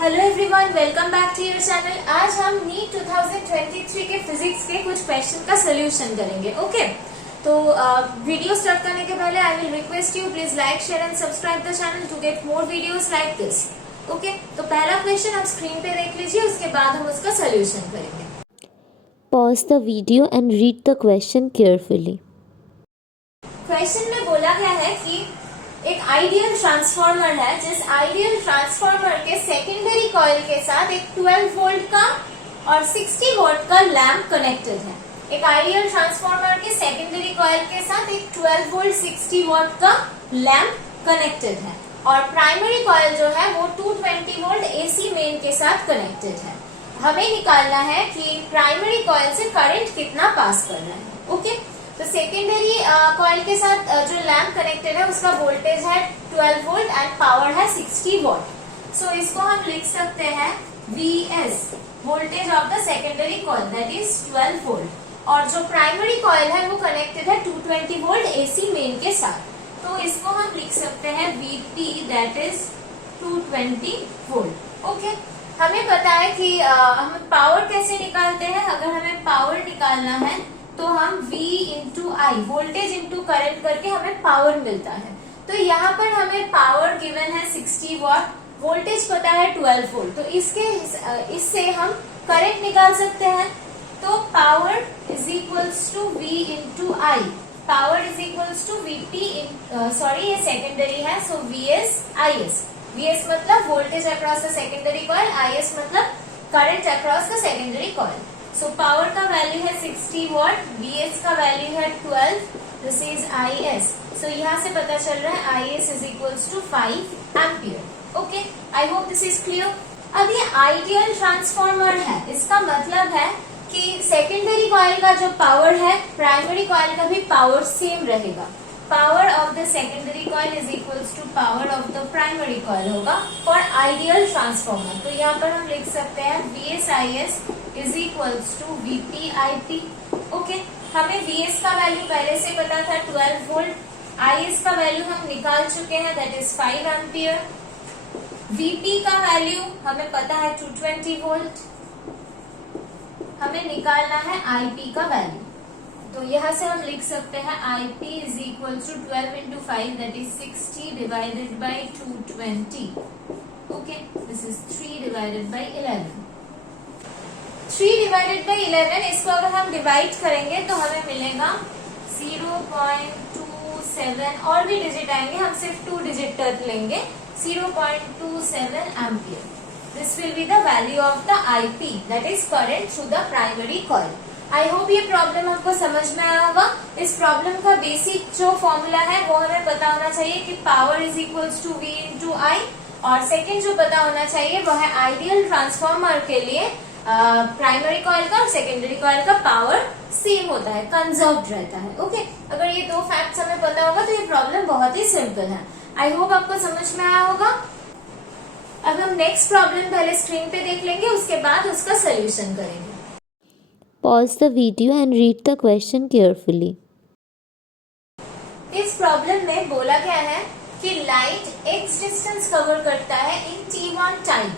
Hello everyone, welcome back to your channel. आज हम NEET 2023 के फिजिक्स के कुछ क्वेश्चन का सोल्यूशन करेंगे। ओके, तो वीडियो स्टार्ट करने के पहले I will request you please like, share and subscribe the channel to get more videos like this. Okay, तो पहला क्वेश्चन आप स्क्रीन पे देख लीजिए, उसके बाद हम उसका सोल्यूशन करेंगे। Pause the video and read the question carefully. Question में बोला गया है कि एक आइडियल ट्रांसफार्मर है, जिस आइडियल ट्रांसफार्मर के सेकेंडरी कॉइल के साथ एक 12 वोल्ट का और 60 वोल्ट का लैंप कनेक्टेड है। एक आइडियल ट्रांसफार्मर के सेकेंडरी कॉइल के साथ एक 12 वोल्ट 60 वोल्ट का लैंप कनेक्टेड है और प्राइमरी कॉइल जो है वो 220 वोल्ट एसी मेन के साथ कनेक्टेड है। हमें निकालना है कि प्राइमरी कॉइल से करंट कितना पास कर रहा है। ओके, तो सेकेंडरी कॉइल के साथ जो लैंप कनेक्टेड है उसका वोल्टेज है 12 वोल्ट एंड पावर है 60 वोल्ट। सो इसको हम लिख सकते हैं Vs, voltage of the secondary coil, that is 12 volt. और जो प्राइमरी कॉइल है वो कनेक्टेड है 220 वोल्ट एसी मेन के साथ, तो इसको हम लिख सकते हैं Vt, that is 220 volt. Okay, हमें पता है कि हम पावर कैसे निकालते हैं। अगर हमें पावर निकालना है तो हम V इंटू आई, वोल्टेज इंटू करंट करके हमें पावर मिलता है। तो यहाँ पर हमें पावर गिवन है 60 वॉट, वोल्टेज पता है 12 वोल्ट, तो इससे हम करंट निकाल सकते हैं। तो power is equals to V into I, power is equals to Vt, sorry ये सेकेंडरी है, सो Vs Is। Vs मतलब voltage across the secondary coil, Is मतलब current across the secondary coil. So power का value है 60 what, Vs का value है 12, this is Is। सो यहाँ से पता चल रहा है Is is equals to 5 ampere. Okay, I hope this is clear. अब ये आइडियल ट्रांसफार्मर है, इसका मतलब है कि सेकेंडरी कॉइल का जो पावर है प्राइमरी कॉइल का भी पावर सेम रहेगा। Power of the secondary coil is equals to power of the primary coil होगा फॉर आइडियल ट्रांसफार्मर। तो यहाँ पर हम लिख सकते हैं VsIs is equals to VtIp। Okay, हमें Vs का वैल्यू पहले से पता था 12 वोल्ट, Is का वैल्यू हम निकाल चुके हैं, दैट इज 5 एम्पियर। Vp का वैल्यू हमें पता है 220 वोल्ट, हमें निकालना है Ip का वैल्यू। तो यहाँ से हम लिख सकते हैं Ip is equal to 12 into 5, that is 60 divided by 220। Okay, this is 3 divided by 11। 3 divided by 11, इसको अगर हम डिवाइड करेंगे तो हमें मिलेगा 0.27, और भी डिजिट आएंगे, हम सिर्फ 2 डिजिट तक लेंगे, 0.27 ampere. This will be the value of the Ip, that is current through the primary coil. I hope ये प्रॉब्लम आपको समझ में आया होगा। इस प्रॉब्लम का बेसिक जो फॉर्मूला है वो हमें पता होना चाहिए कि power is equals to V into I, और सेकेंड जो पता होना चाहिए वो है आइडियल ट्रांसफार्मर के लिए प्राइमरी कॉइल का और सेकेंडरी कॉइल का पावर सेम होता है, कंजर्व्ड रहता है। ओके, अगर ये दो फैक्ट्स हमें पता होगा तो ये प्रॉब्लम बहुत ही सिंपल है। आई होप आपको समझ में आया होगा। अब हम नेक्स्ट प्रॉब्लम पहले स्क्रीन पे देख लेंगे, उसके बाद उसका सोल्यूशन करेंगे। Pause the video and read the question carefully. इस प्रॉब्लम में बोला गया है कि लाइट x डिस्टेंस कवर करता है इन t1 time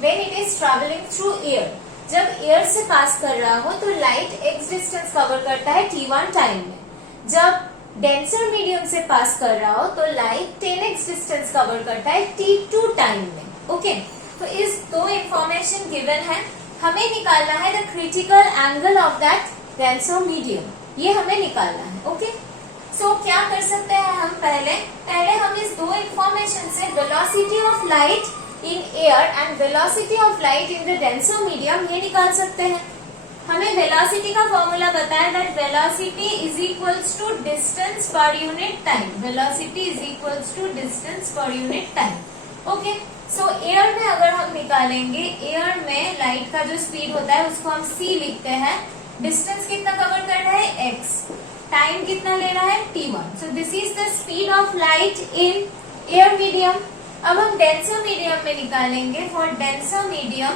when it is travelling through air. जब एयर से पास कर रहा हो तो लाइट x डिस्टेंस कवर करता है t1 टाइम में। जब डेंसर मीडियम से पास कर रहा हो तो लाइट 10x डिस्टेंस कवर करता है t2 टाइम में। ओके, तो इस दो इंफॉर्मेशन गिवन है, हमें निकालना है the critical angle of that denser medium, ये हमें निकालना है। ओके, सो क्या कर सकते हैं हम, पहले हम इस दो इंफॉर्मेशन से velocity of light in air and velocity of light in the denser medium ये निकाल सकते हैं। हमें वेलोसिटी का फॉर्मूला बताया that velocity is equals to distance per unit time, velocity is equals to distance per unit time. Okay, so air में अगर हम निकालेंगे, एयर में लाइट का जो स्पीड होता है उसको हम c लिखते हैं, डिस्टेंस कितना कवर कर रहा है x, टाइम कितना ले रहा है t1। So this is the speed of light in air medium. अब हम डेंसर मीडियम में निकालेंगे, for denser medium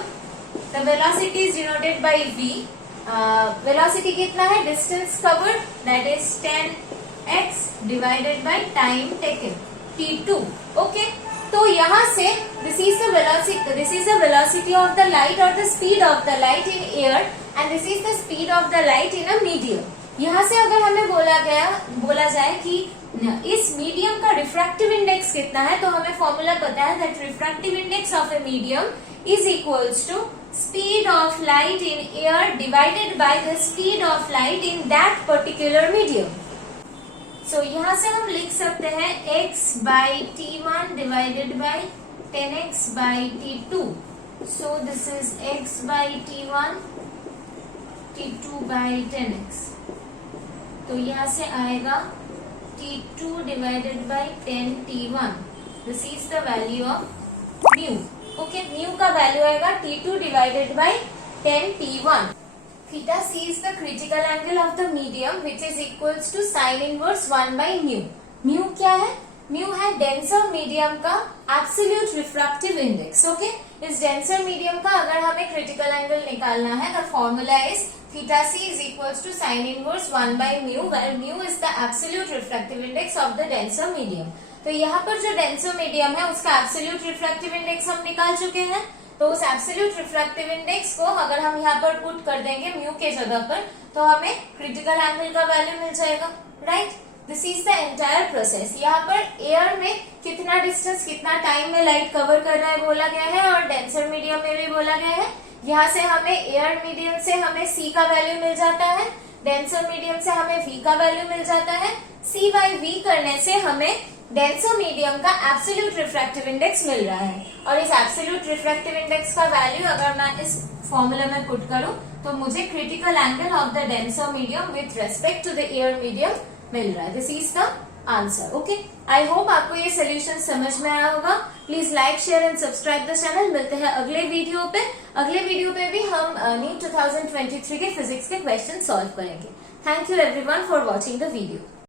the velocity is denoted by v। Velocity कितना है, distance covered, that is 10x divided by time taken t2। Okay, तो यहाँ से this is the velocity of the light और the speed of the light in air and this is the speed of the light in a medium. यहाँ से अगर हमें बोला जाए कि इस मीडियम का रिफ्रैक्टिव इंडेक्स कितना है, तो हमें फॉर्मूला पता है that refractive index of a medium is equals to speed of light in air divided by the speed of light in that particular medium. So यहाँ से हम लिख सकते हैं x by t1 divided by 10x by t2. So this is x by t1 t2 by 10x. तो यहाँ से आएगा t2 divided by 10 t1. This is the value of mu. Okay, mu का वैल्यू आएगा t2 divided by 10 t1. Theta c is the critical angle of the medium which is equals to sin inverse 1 by mu. Mu क्या है? Mu है denser medium का absolute refractive index. Okay? इस denser medium का अगर हमें critical angle निकालना है, the formula is theta c is equals to sin inverse 1 by mu, where mu is the absolute refractive index of the denser medium. तो यहाँ पर जो denser medium है उसका absolute refractive index हम निकाल चुके हैं। तो उस एब्सोल्यूट रिफ्रैक्टिव इंडेक्स को अगर हम यहाँ पर पुट कर देंगे म्यू के जगह पर, तो हमें क्रिटिकल एंगल का वैल्यू मिल जाएगा, right. This is the entire process. यहाँ पर एयर में कितना डिस्टेंस कितना टाइम में लाइट कवर कर रहा है बोला गया है, और डेंसर मीडियम में भी बोला गया है। यहाँ से हमें एयर मीडियम से हमें सी का वैल्यू मिल जाता है, डेंसर मीडियम से हमें वी का वैल्यू मिल जाता है। सी बाई वी करने से हमें डेंसर मीडियम का एब्सोल्यूट रिफ्रैक्टिव इंडेक्स मिल रहा है, और इस एब्सोल्यूट रिफ्रैक्टिव इंडेक्स का वैल्यू अगर मैं इस फॉर्मूला में पुट करूं तो मुझे critical angle of the denser medium with respect to the air medium मिल रहा है। This is the answer. Okay, I hope आपको ये सोल्यूशन समझ में आया होगा। Please like share and subscribe the channel. मिलते हैं अगले वीडियो पे भी हम नीट 2023 के फिजिक्स के क्वेश्चन सॉल्व करेंगे। Thank you everyone for watching the video.